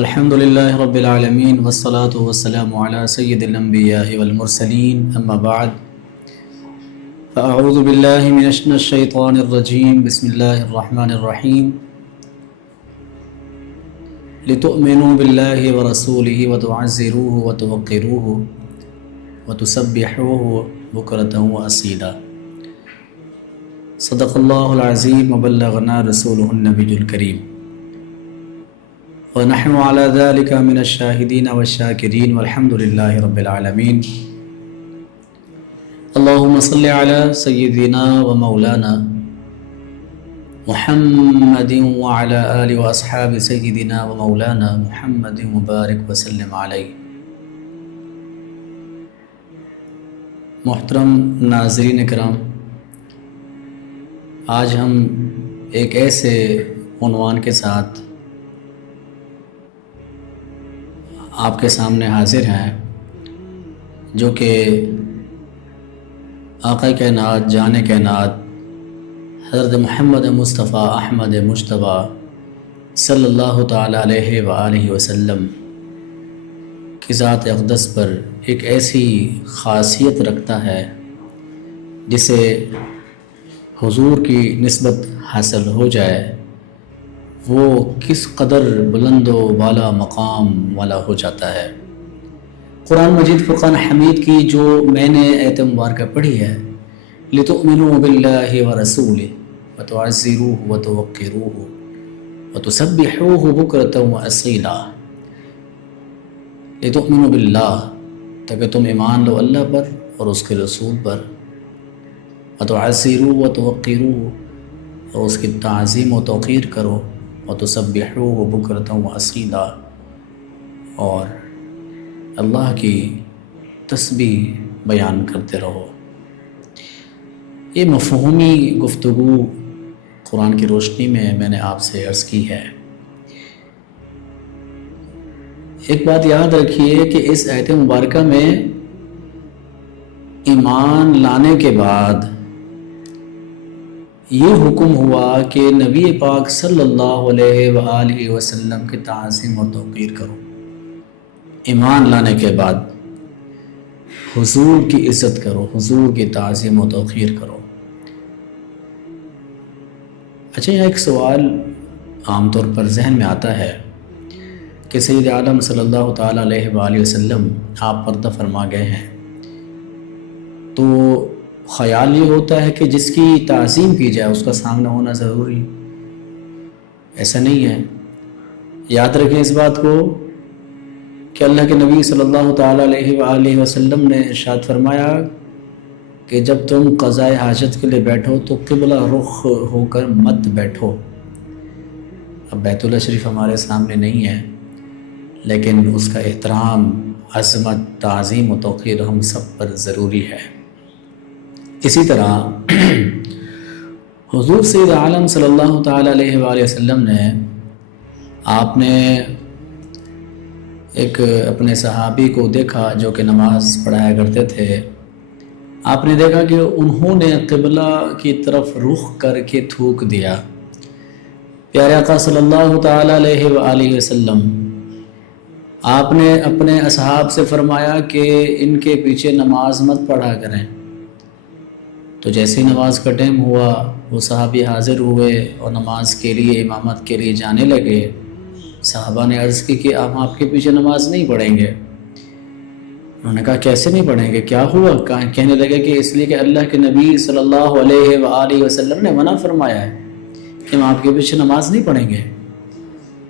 الحمد لله رب العالمين والصلاة والسلام على سيد الأنبياء والمرسلين أما بعد فأعوذ بالله من الشيطان الرجيم بسم الله الرحمن الرحيم لتؤمنوا بالله ورسوله وتعزروه وتوقروه وتسبحوه بكرة وأصيلا صدق الله العظيم وبلغنا رسوله النبي الكريم ونحن على ذلك من الشاهدين والشاكرين والحمد لله رب العالمين اللهم صل على سيدنا ومولانا محمد وعلى آله وأصحاب سيدنا ومولانا محمد مبارك وسلم عليه۔ محترم ناظرین کرام، آج ہم ایک ایسے عنوان کے ساتھ آپ کے سامنے حاضر ہیں جو کہ آقا کائنات جان کائنات حضرت محمد مصطفیٰ احمد مجتبیٰ صلی اللہ تعالیٰ علیہ وآلہ وسلم کی ذات اقدس پر ایک ایسی خاصیت رکھتا ہے جسے حضور کی نسبت حاصل ہو جائے وہ کس قدر بلند و بالا مقام والا ہو جاتا ہے۔ قرآن مجید فرقان حمید کی جو میں نے آیت مبارکہ پڑھی ہے، لِتُؤْمِنُوا بِاللَّهِ وَرَسُولِهِ وَتُعَزِّرُوهُ وَتُوَقِّرُوهُ وَتُسَبِّحُوهُ بُكْرَةً وَأَصِيلًا، لِتُؤْمِنُوا بِاللَّهِ، تاکہ تم ایمان لو اللہ پر اور اس کے رسول پر، وَتُعَزِّرُوهُ وَتُوَقِّرُوهُ، اور اس کی تعظیم و توقیر کرو، وَتُسَبِّحُوهُ بُكْرَةً وَأَصِيلًا، اور اللہ کی تسبیح بیان کرتے رہو۔ یہ مفہومی گفتگو قرآن کی روشنی میں نے آپ سے عرض کی ہے۔ ایک بات یاد رکھیے کہ اس آیت مبارکہ میں ایمان لانے کے بعد یہ حکم ہوا کہ نبی پاک صلی اللہ علیہ وآلہ وسلم کی تعظیم و توقیر کرو۔ ایمان لانے کے بعد حضور کی عزت کرو، حضور کی تعظیم و توقیر کرو۔ اچھا، یہاں ایک سوال عام طور پر ذہن میں آتا ہے کہ سید عالم صلی اللہ تعالیٰ علیہ وآلہ وسلم آپ پردہ فرما گئے ہیں، تو خیال یہ ہوتا ہے کہ جس کی تعظیم کی جائے اس کا سامنا ہونا ضروری۔ ایسا نہیں ہے۔ یاد رکھیں اس بات کو کہ اللہ کے نبی صلی اللہ تعالیٰ علیہ وآلہ وسلم نے ارشاد فرمایا کہ جب تم قضائے حاجت کے لیے بیٹھو تو قبلہ رخ ہو کر مت بیٹھو۔ اب بیت اللہ شریف ہمارے سامنے نہیں ہے، لیکن اس کا احترام، عظمت، تعظیم و توقیر ہم سب پر ضروری ہے۔ اسی طرح حضور سید عالم صلی اللہ تعالیٰ علیہ وآلہ وسلم نے آپ نے ایک اپنے صحابی کو دیکھا جو کہ نماز پڑھایا کرتے تھے۔ آپ نے دیکھا کہ انہوں نے قبلہ کی طرف رخ کر کے تھوک دیا۔ پیارے آقا صلی اللہ تعالیٰ علیہ وآلہ وسلم آپ نے اپنے اصحاب سے فرمایا کہ ان کے پیچھے نماز مت پڑھا کریں۔ تو جیسے ہی نماز کا ٹائم ہوا وہ صحابی حاضر ہوئے اور نماز کے لیے، امامت کے لیے جانے لگے۔ صحابہ نے عرض کی کہ ہم آپ کے پیچھے نماز نہیں پڑھیں گے۔ انہوں نے کہا کیسے نہیں پڑھیں گے، کیا ہوا؟ کہنے لگے کہ اس لیے کہ اللہ کے نبی صلی اللہ علیہ وآلہ وسلم نے منع فرمایا ہے کہ ہم آپ کے پیچھے نماز نہیں پڑھیں گے۔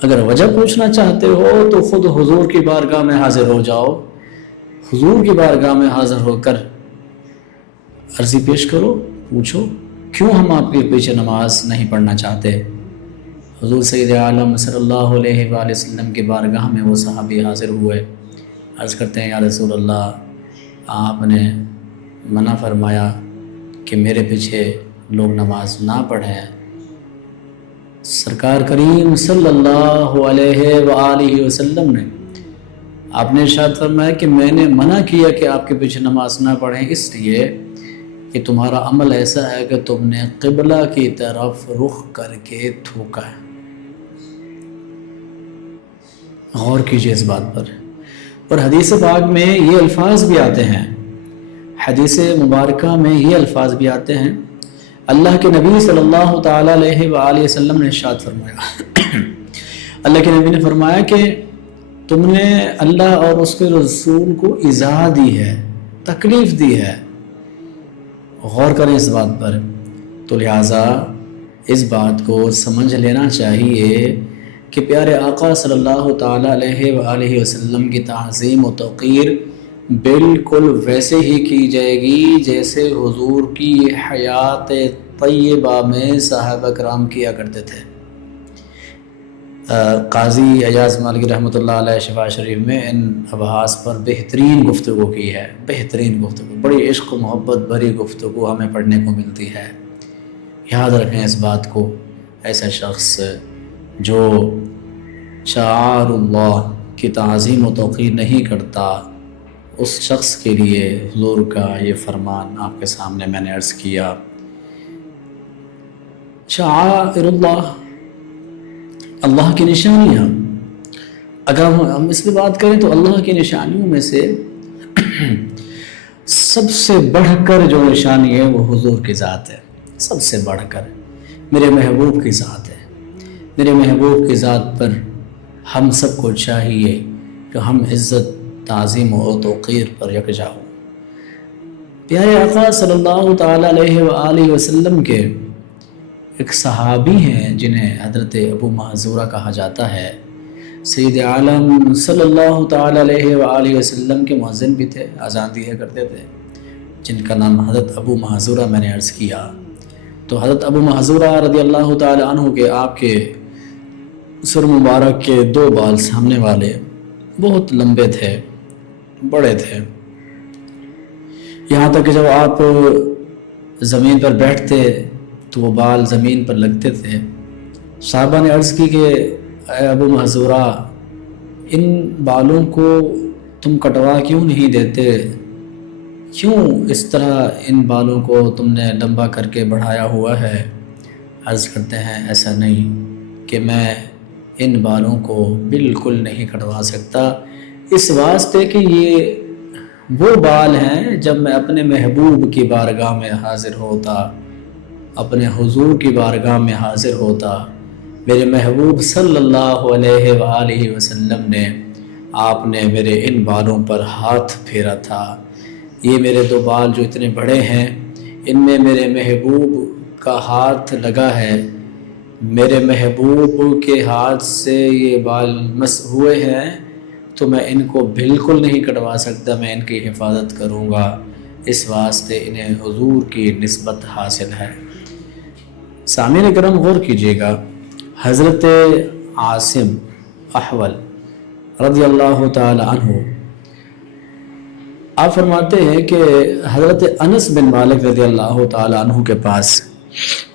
اگر وجہ پوچھنا چاہتے ہو تو خود حضور کی بارگاہ میں حاضر ہو جاؤ، حضور کی بارگاہ میں حاضر ہو کر عرضی پیش کرو، پوچھو کیوں ہم آپ کے پیچھے نماز نہیں پڑھنا چاہتے۔ حضور سید عالم صلی اللہ علیہ وآلہ وسلم کی بارگاہ میں وہ صحابی حاضر ہوئے، عرض کرتے ہیں یا رسول اللہ، آپ نے منع فرمایا کہ میرے پیچھے لوگ نماز نہ پڑھیں۔ سرکار کریم صلی اللہ علیہ وآلہ وسلم نے آپ نے ارشاد فرمایا کہ میں نے منع کیا کہ آپ کے پیچھے نماز نہ پڑھیں اس لیے کہ تمہارا عمل ایسا ہے کہ تم نے قبلہ کی طرف رخ کر کے تھوکا ہے۔ غور کیجیے اس بات پر۔ اور حدیث پاک میں یہ الفاظ بھی آتے ہیں، حدیث مبارکہ میں یہ الفاظ بھی آتے ہیں، اللہ کے نبی صلی اللہ تعالیٰ علیہ وآلہ وسلم نے ارشاد فرمایا اللہ کے نبی نے فرمایا کہ تم نے اللہ اور اس کے رسول کو ایذا دی ہے، تکلیف دی ہے۔ غور کریں اس بات پر۔ تو لہٰذا اس بات کو سمجھ لینا چاہیے کہ پیارے آقا صلی اللہ تعالیٰ علیہ وآلہ وسلم کی تعظیم و توقیر بالکل ویسے ہی کی جائے گی جیسے حضور کی حیات طیبہ میں صحابہ کرام کیا کرتے تھے۔ قاضی اعجاز مالکی رحمۃ اللہ علیہ شفا شریف میں ان ابحاث پر بہترین گفتگو کی ہے، بہترین گفتگو، بڑی عشق و محبت بھری گفتگو ہمیں پڑھنے کو ملتی ہے۔ یاد رکھیں اس بات کو، ایسا شخص جو شعائر اللہ کی تعظیم و توقیر نہیں کرتا، اس شخص کے لیے حضور کا یہ فرمان آپ کے سامنے میں نے عرض کیا۔ شعائر اللہ، اللہ کی نشانیاں، اگر ہم اس پہ بات کریں تو اللہ کی نشانیوں میں سے سب سے بڑھ کر جو نشانی ہے وہ حضور کی ذات ہے، سب سے بڑھ کر میرے محبوب کی ذات ہے۔ میرے محبوب کی ذات پر ہم سب کو چاہیے کہ ہم عزت، تعظیم و توقیر پر یکجا ہوں۔ پیارے آقا صلی اللہ تعالیٰ علیہ وآلہ وسلم کے ایک صحابی ہیں جنہیں حضرت ابو محذورہ کہا جاتا ہے، سید عالم صلی اللہ تعالیٰ علیہ وآلہ وسلم کے مؤذن بھی تھے، اذان دیا کرتے تھے، جن کا نام حضرت ابو محذورہ میں نے عرض کیا۔ تو حضرت ابو محذورہ رضی اللہ تعالیٰ عنہ کے آپ کے سر مبارک کے دو بال سامنے والے بہت لمبے تھے، بڑے تھے، یہاں تک کہ جب آپ زمین پر بیٹھتے تو وہ بال زمین پر لگتے تھے۔ صحابہ نے عرض کی کہ اے ابو محذورہ، ان بالوں کو تم کٹوا کیوں نہیں دیتے؟ کیوں اس طرح ان بالوں کو تم نے لمبا کر کے بڑھایا ہوا ہے؟ عرض کرتے ہیں ایسا نہیں کہ میں ان بالوں کو بالکل نہیں کٹوا سکتا، اس واسطے کہ یہ وہ بال ہیں جب میں اپنے محبوب کی بارگاہ میں حاضر ہوتا، اپنے حضور کی بارگاہ میں حاضر ہوتا، میرے محبوب صلی اللہ علیہ وآلہ وسلم نے، آپ نے میرے ان بالوں پر ہاتھ پھیرا تھا۔ یہ میرے دو بال جو اتنے بڑے ہیں، ان میں میرے محبوب کا ہاتھ لگا ہے، میرے محبوب کے ہاتھ سے یہ بال مس ہوئے ہیں، تو میں ان کو بالکل نہیں کٹوا سکتا، میں ان کی حفاظت کروں گا، اس واسطے انہیں حضور کی نسبت حاصل ہے۔ سامعین کرام غور کیجیے گا، حضرت عاصم احول رضی اللہ تعالی عنہ آپ فرماتے ہیں کہ حضرت انس بن مالک رضی اللہ تعالی عنہ کے پاس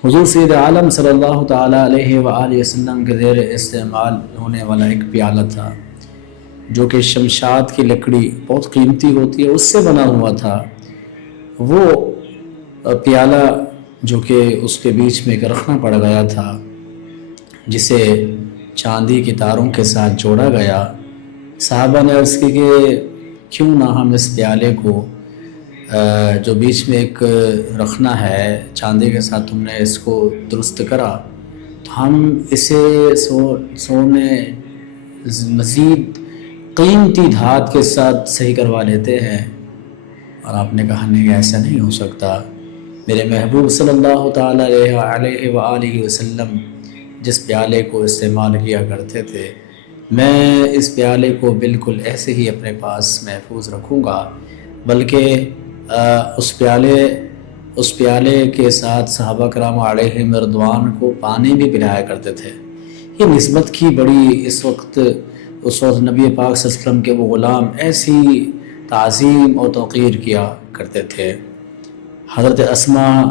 حضور سید عالم صلی اللہ تعالی علیہ وآلہ وسلم کے زیر استعمال ہونے والا ایک پیالہ تھا، جو کہ شمشاد کی لکڑی بہت قیمتی ہوتی ہے اس سے بنا ہوا تھا۔ وہ پیالہ جو کہ اس کے بیچ میں ایک رخنا پڑ گیا تھا، جسے چاندی کی تاروں کے ساتھ جوڑا گیا۔ صحابہ نے عرض کی کہ کیوں نہ ہم اس پیالے کو جو بیچ میں ایک رخنا ہے چاندی کے ساتھ، تم نے اس کو درست کرا تو ہم اسے سونے مزید قیمتی دھات کے ساتھ صحیح کروا لیتے ہیں۔ اور آپ نے کہا نہیں، ایسا نہیں ہو سکتا، میرے محبوب صلی اللہ تعالیٰ علیہ وآلہ وسلم جس پیالے کو استعمال کیا کرتے تھے، میں اس پیالے کو بالکل ایسے ہی اپنے پاس محفوظ رکھوں گا، بلکہ اس پیالے کے ساتھ صحابہ کرام علیہم رضوان کو پانی بھی پلایا کرتے تھے۔ یہ نسبت کی بڑی اس وقت نبی پاک صلی اللہ علیہ وسلم کے وہ غلام ایسی تعظیم اور توقیر کیا کرتے تھے۔ حضرت اسماء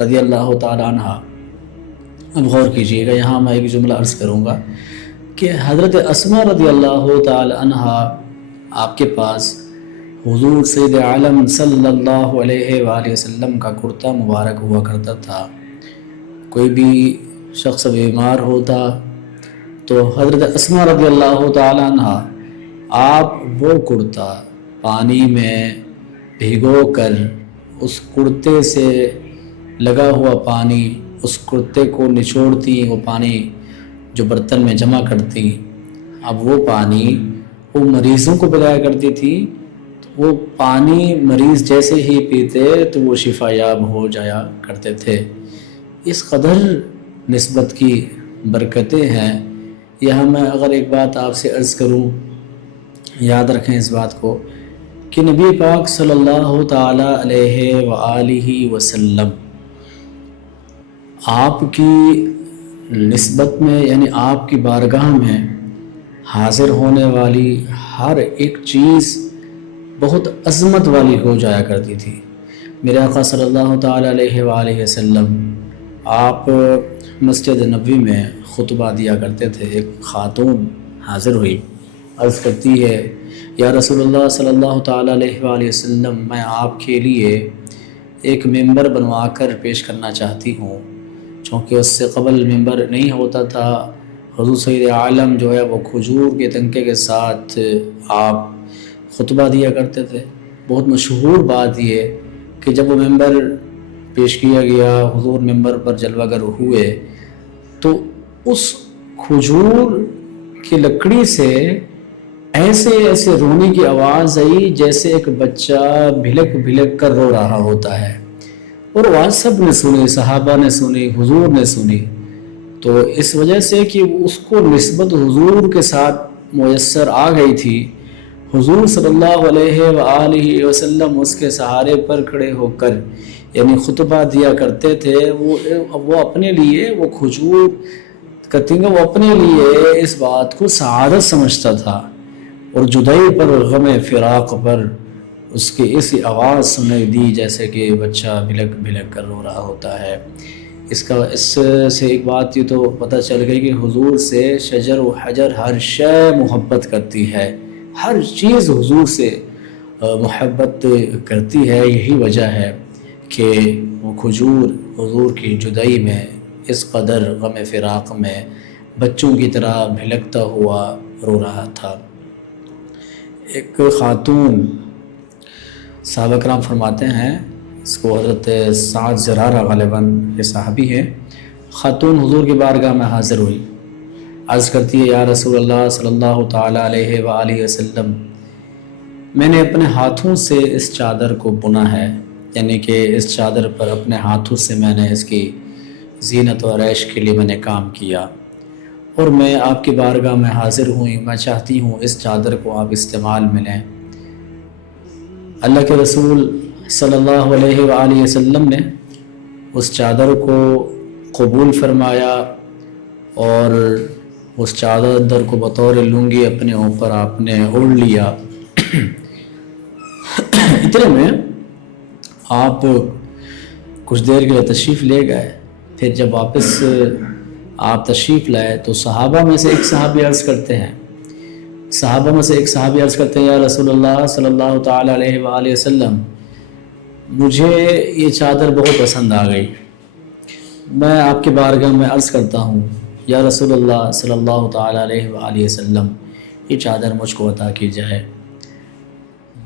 رضی اللہ تعالی عنہ، اب غور کیجیے گا، یہاں میں ایک جملہ عرض کروں گا کہ حضرت اسماء رضی اللہ تعالی عنہ آپ کے پاس حضور سید عالم صلی اللہ علیہ وآلہ وسلم کا کرتا مبارک ہوا کرتا تھا۔ کوئی بھی شخص بیمار ہوتا تو حضرت اسما رضی اللہ تعالیٰ عنہ آپ وہ کرتا پانی میں بھگو کر اس کرتے سے لگا ہوا پانی اس کرتے کو نچوڑتی، وہ پانی جو برتن میں جمع کرتی، اب وہ پانی وہ مریضوں کو پلایا کرتی تھی۔ وہ پانی مریض جیسے ہی پیتے تو وہ شفا یاب ہو جایا کرتے تھے۔ اس قدر نسبت کی برکتیں ہیں۔ یہاں میں اگر ایک بات آپ سے عرض کروں، یاد رکھیں اس بات کو کہ نبی پاک صلی اللہ تعالیٰ علیہ وآلہ وسلم آپ کی نسبت میں، یعنی آپ کی بارگاہ میں حاضر ہونے والی ہر ایک چیز بہت عظمت والی ہو جایا کرتی تھی۔ میرے آقا صلی اللہ تعالیٰ علیہ وآلہ وسلم آپ مسجد نبوی میں خطبہ دیا کرتے تھے۔ ایک خاتون حاضر ہوئی، عرض کرتی ہے یا رسول اللہ صلی اللہ تعالیٰ علیہ وآلہ وسلم، میں آپ کے لیے ایک ممبر بنوا کر پیش کرنا چاہتی ہوں، چونکہ اس سے قبل ممبر نہیں ہوتا تھا۔ حضور سید عالم جو ہے وہ کھجور کے تنکے کے ساتھ آپ خطبہ دیا کرتے تھے۔ بہت مشہور بات یہ کہ جب وہ ممبر پیش کیا گیا، حضور ممبر پر جلوہ گر ہوئے، تو اس کھجور کی لکڑی سے ایسے رونے کی آواز آئی جیسے ایک بچہ بھلک بھلک کر رو رہا ہوتا ہے، اور آواز سب نے سنی، صحابہ نے سنی، حضور نے سنی۔ تو اس وجہ سے کہ اس کو نسبت حضور کے ساتھ میسر آ گئی تھی، حضور صلی اللہ علیہ وآلہ وسلم اس کے سہارے پر کھڑے ہو کر یعنی خطبہ دیا کرتے تھے۔ وہ اپنے لیے وہ کھجور کتنگا وہ اپنے لیے اس بات کو سعادت سمجھتا تھا، اور جدائی پر غم فراق پر اس کی ایسی آواز سنائی دی جیسے کہ بچہ بھلک بھلک کر رو رہا ہوتا ہے۔ اس سے ایک بات یہ تو پتہ چل گئی کہ حضور سے شجر و حجر ہر شے محبت کرتی ہے، ہر چیز حضور سے محبت کرتی ہے۔ یہی وجہ ہے کہ وہ کھجور حضور کی جدائی میں اس قدر غم فراق میں بچوں کی طرح بھلکتا ہوا رو رہا تھا۔ ایک خاتون، صحابہ کرام فرماتے ہیں، اس کو حضرت سعد زرارہ غالباً یہ صحابی ہے، خاتون حضور کی بارگاہ میں حاضر ہوئی، عرض کرتی ہے یا رسول اللہ صلی اللہ تعالیٰ علیہ وآلہ وسلم، میں نے اپنے ہاتھوں سے اس چادر کو بنا ہے، یعنی کہ اس چادر پر اپنے ہاتھوں سے میں نے اس کی زینت و عیش کے لیے میں نے کام کیا، اور میں آپ کی بارگاہ میں حاضر ہوئی، میں چاہتی ہوں اس چادر کو آپ استعمال میں لیں۔ اللہ کے رسول صلی اللہ علیہ وآلہ وسلم نے اس چادر کو قبول فرمایا اور اس چادر کو بطور لنگی اپنے اوپر آپ نے اوڑھ لیا۔ اتنے میں آپ کچھ دیر کے لیے تشریف لے گئے، پھر جب واپس آپ تشریف لائے تو صحابہ میں سے ایک صحابی عرض کرتے ہیں یا رسول اللہ صلی اللہ تعالیٰ علیہ وآلہ وسلم، مجھے یہ چادر بہت پسند آ گئی، میں آپ کے بارگاہ میں عرض کرتا ہوں یا رسول اللہ صلی اللہ تعالیٰ علیہ وآلہ وسلم، یہ چادر مجھ کو عطا کی جائے۔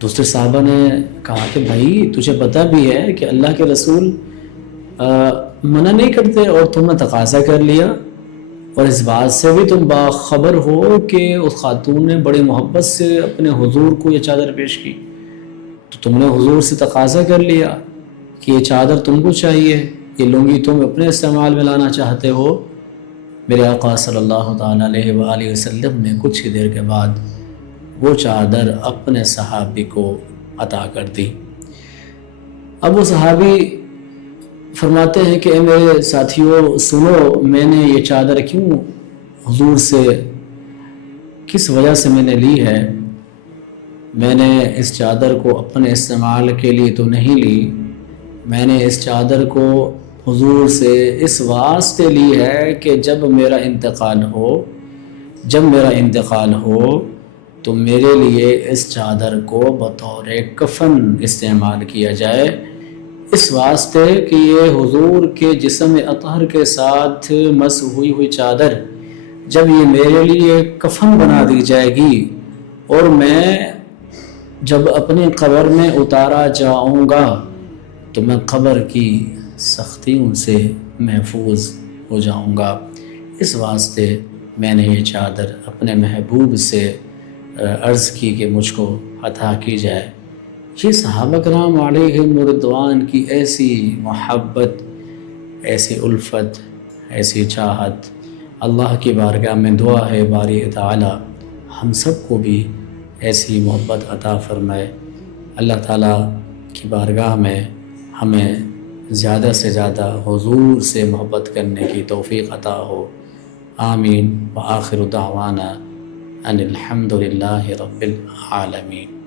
دوسرے صحابہ نے کہا کہ بھائی تجھے پتہ بھی ہے کہ اللہ کے رسول منع نہیں کرتے اور تم نے تقاضا کر لیا، اور اس بات سے بھی تم باخبر ہو کہ اس خاتون نے بڑی محبت سے اپنے حضور کو یہ چادر پیش کی، تو تم نے حضور سے تقاضا کر لیا کہ یہ چادر تم کو چاہیے، یہ لنگی تم اپنے استعمال میں لانا چاہتے ہو۔ میرے آقا صلی اللہ تعالیٰ علیہ وآلہ وسلم نے کچھ ہی دیر کے بعد وہ چادر اپنے صحابی کو عطا کر دی۔ اب وہ صحابی فرماتے ہیں کہ اے میرے ساتھیوں سنو، میں نے یہ چادر کیوں حضور سے کس وجہ سے میں نے لی ہے؟ میں نے اس چادر کو اپنے استعمال کے لیے تو نہیں لی، میں نے اس چادر کو حضور سے اس واسطے لی ہے کہ جب میرا انتقال ہو تو میرے لیے اس چادر کو بطور کفن استعمال کیا جائے، اس واسطے کہ یہ حضور کے جسم اطہر کے ساتھ مس ہوئی چادر جب یہ میرے لیے کفن بنا دی جائے گی اور میں جب اپنی قبر میں اتارا جاؤں گا تو میں قبر کی سختیوں سے محفوظ ہو جاؤں گا۔ اس واسطے میں نے یہ چادر اپنے محبوب سے عرض کی کہ مجھ کو عطا کی جائے۔ یہ صحابہ کرام علیہم رضوان کی ایسی محبت، ایسی الفت، ایسی چاہت، اللہ کی بارگاہ میں دعا ہے باری تعالی ہم سب کو بھی ایسی محبت عطا فرمائے۔ اللہ تعالیٰ کی بارگاہ میں ہمیں زیادہ سے زیادہ حضور سے محبت کرنے کی توفیق عطا ہو۔ آمین وآخر دعوانا ان الحمد للہ رب العالمین۔